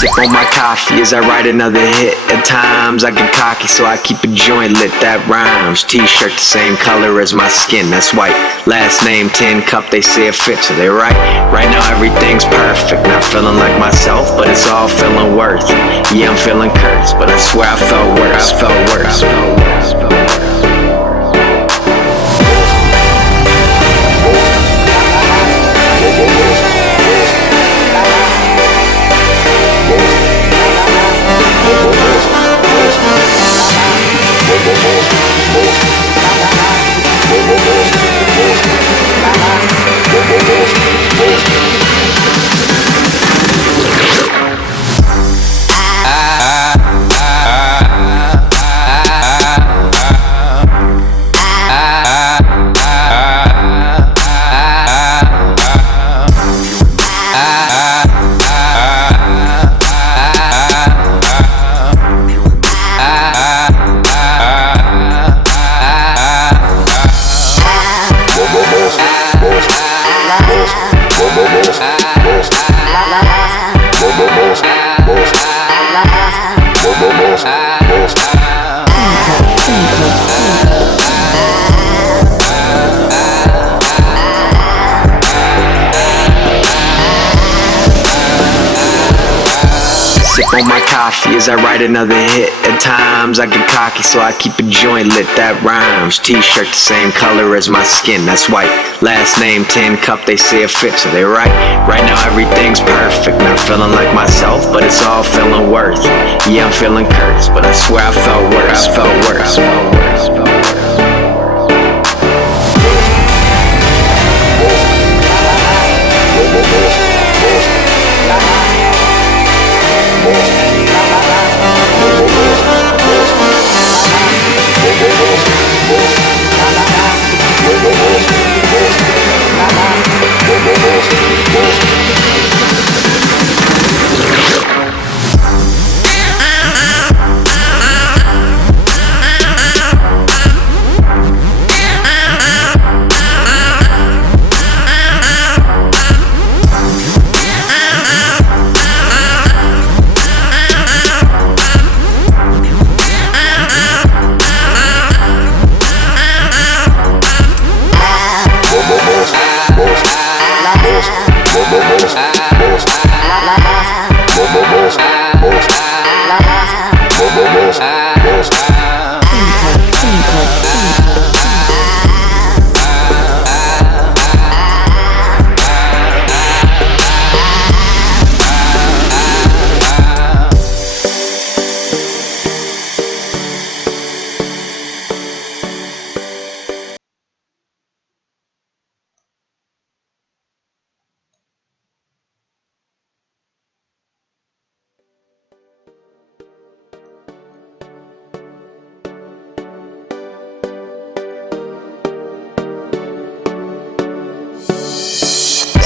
Sip on my coffee as I write another hit. At times I get cocky, so I keep a joint lit. That rhymes. T-shirt the same color as my skin, that's white. Last name 10 cup, they say it fits, so they right. Right now everything's perfect. Not feeling like myself, but it's all feeling worth. Yeah, I'm feeling cursed, but I swear I felt worse. Sip on my coffee as I write another hit. At times I get cocky, so I keep a joint lit. That rhymes. T-shirt the same color as my skin, that's white. Last name 10 cup, they say it fits, so they right. Right now everything's perfect. Not feeling like myself, but it's all feeling worth. Yeah, I'm feeling cursed, but I swear I felt worse.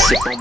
Sip on my